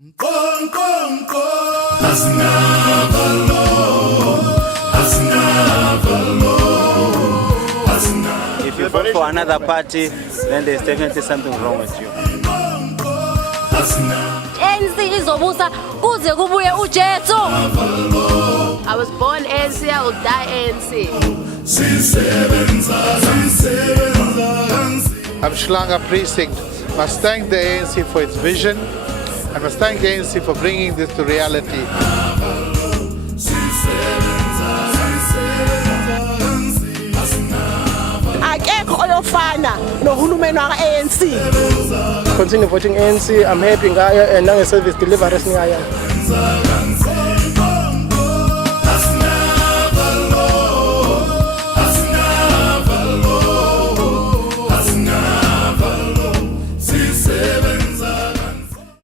If you vote for another party, then there's definitely something wrong with you. ANC izobusa kuze kubuye uJesu. I was born ANC, I will die ANC. Umhlanga precinct must thank the ANC for its vision and must thank the ANC for bringing this to reality. Continue voting ANC. I'm happy ngayo and nange service delivery ngayo.